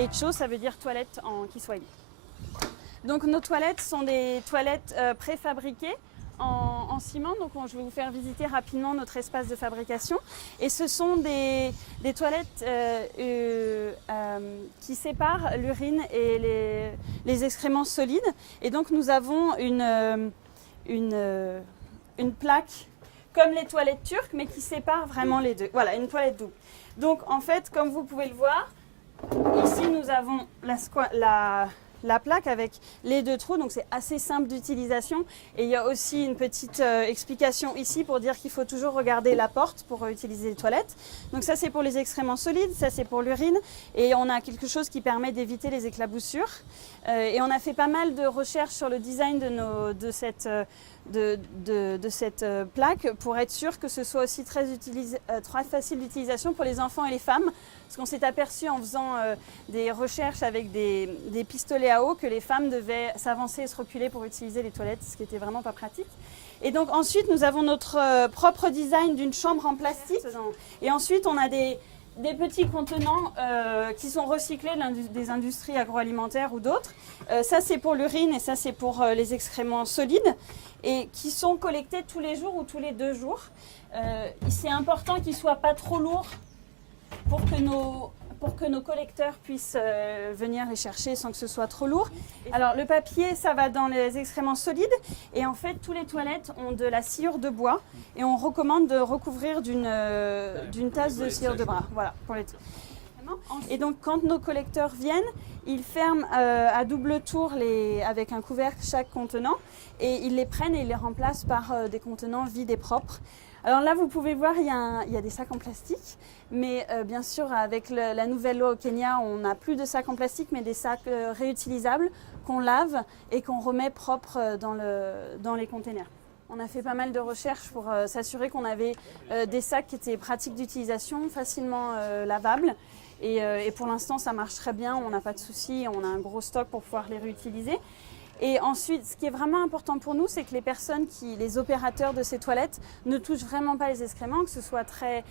Et cho, ça veut dire toilette en kiswahili. Donc nos toilettes sont des toilettes préfabriquées en ciment. Donc je vais vous faire visiter rapidement notre espace de fabrication. Et ce sont des toilettes qui séparent l'urine et les excréments solides. Et donc nous avons une plaque comme les toilettes turques, mais qui sépare vraiment les deux. Voilà, une toilette double. Donc en fait, comme vous pouvez le voir, ici nous avons la plaque avec les deux trous, donc c'est assez simple d'utilisation. Et il y a aussi une petite explication ici pour dire qu'il faut toujours regarder la porte pour utiliser les toilettes. Donc ça c'est pour les excréments solides, ça c'est pour l'urine. Et on a quelque chose qui permet d'éviter les éclaboussures. Et on a fait pas mal de recherches sur le design de cette plaque pour être sûr que ce soit aussi très facile d'utilisation pour les enfants et les femmes. Parce qu'on s'est aperçu en faisant des recherches avec des pistolets à eau que les femmes devaient s'avancer et se reculer pour utiliser les toilettes, ce qui n'était vraiment pas pratique. Et donc ensuite, nous avons notre propre design d'une chambre en plastique. Et ensuite, on a des petits contenants qui sont recyclés des industries agroalimentaires ou d'autres. Ça, c'est pour l'urine et ça, c'est pour les excréments solides et qui sont collectés tous les jours ou tous les 2 jours. C'est important qu'ils ne soient pas trop lourds pour que nos collecteurs puissent venir les chercher sans que ce soit trop lourd. Alors le papier, ça va dans les excréments solides et en fait tous les toilettes ont de la sciure de bois et on recommande de recouvrir d'une tasse de sciure de bois. Voilà, pour les Et donc quand nos collecteurs viennent, ils ferment à double tour avec un couvercle chaque contenant et ils les prennent et ils les remplacent par des contenants vides et propres. Alors là, vous pouvez voir, il y a des sacs en plastique, mais bien sûr, avec la nouvelle loi au Kenya, on n'a plus de sacs en plastique, mais des sacs réutilisables qu'on lave et qu'on remet propres dans les containers. On a fait pas mal de recherches pour s'assurer qu'on avait des sacs qui étaient pratiques d'utilisation, facilement lavables. Et pour l'instant, ça marche très bien, on n'a pas de soucis, on a un gros stock pour pouvoir les réutiliser. Et ensuite, ce qui est vraiment important pour nous, c'est que les opérateurs de ces toilettes ne touchent vraiment pas les excréments, que ce soit très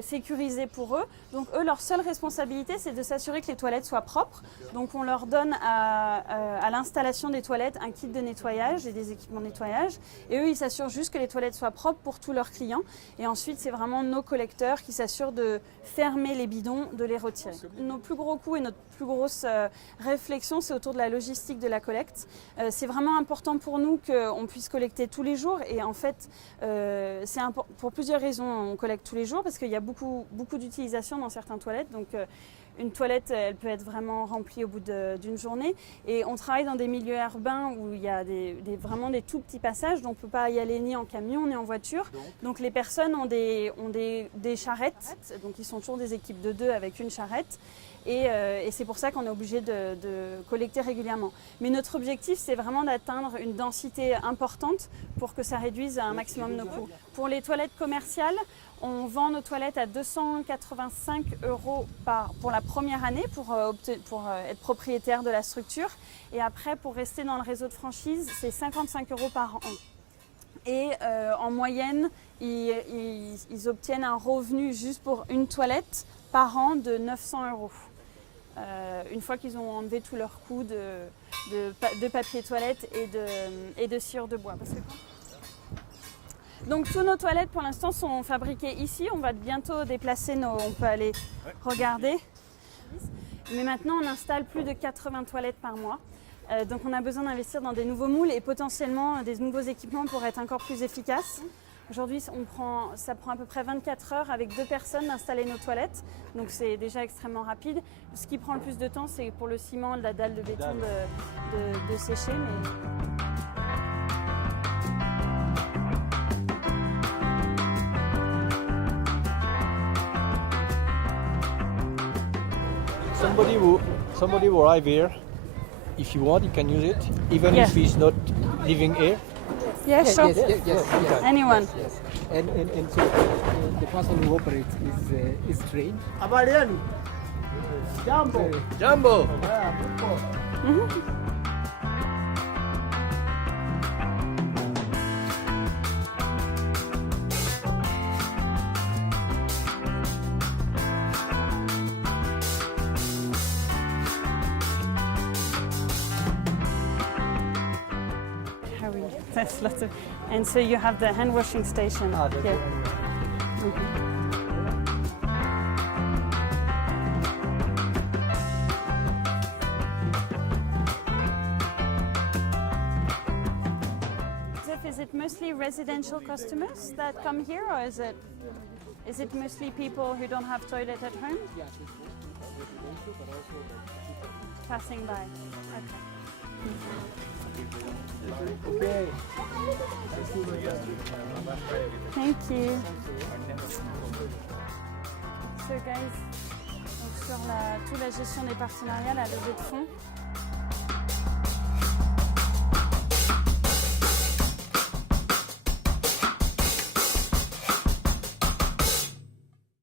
sécurisé pour eux. Donc eux, leur seule responsabilité, c'est de s'assurer que les toilettes soient propres. Donc on leur donne à l'installation des toilettes un kit de nettoyage et des équipements de nettoyage. Et eux, ils s'assurent juste que les toilettes soient propres pour tous leurs clients. Et ensuite, c'est vraiment nos collecteurs qui s'assurent de fermer les bidons, de les retirer. Nos plus gros coûts et notre plus grosse réflexion, c'est autour de la logistique de la collecte. C'est vraiment important pour nous qu'on puisse collecter tous les jours. Et en fait, c'est pour plusieurs raisons. On collecte tous les jours parce qu'il y a beaucoup d'utilisation dans certaines toilettes. Donc une toilette, elle peut être vraiment remplie au bout d'une journée. Et on travaille dans des milieux urbains où il y a vraiment des tout petits passages. Donc on ne peut pas y aller ni en camion ni en voiture. Donc les personnes ont des charrettes. Donc ils sont toujours des équipes de 2 avec une charrette. Et c'est pour ça qu'on est obligé de collecter régulièrement. Mais notre objectif, c'est vraiment d'atteindre une densité importante pour que ça réduise un maximum nos coûts. Pour les toilettes commerciales, on vend nos toilettes à 285 € pour la première année pour être propriétaire de la structure. Et après, pour rester dans le réseau de franchise, c'est 55 € par an. Et en moyenne, ils obtiennent un revenu juste pour une toilette par an de 900 €. Une fois qu'ils ont enlevé tous leurs coûts de papier toilette et de sciure de bois. Donc tous nos toilettes pour l'instant sont fabriquées ici. On va bientôt déplacer on peut aller regarder. Mais maintenant on installe plus de 80 toilettes par mois. Donc on a besoin d'investir dans des nouveaux moules et potentiellement des nouveaux équipements pour être encore plus efficaces. Aujourd'hui, ça prend à peu près 24 heures avec 2 personnes d'installer nos toilettes. Donc c'est déjà extrêmement rapide. Ce qui prend le plus de temps, c'est pour le ciment, la dalle de béton de sécher. Somebody will arrive here. If you want, you can use it, even if he's not living here. Yeah, sure. Yes. Anyone. Yes. And so the person who operates is trained. Habari yenu? Jambo. Jambo! There's lots of, and so you have the hand washing station That's here. Joseph, is it mostly residential customers that come here, or is it mostly people who don't have toilet at home Yeah, it's both residential, but also the passing by? Okay. Okay. Thank you. So guys, donc sur toute la gestion des partenariats, la levée de fonds,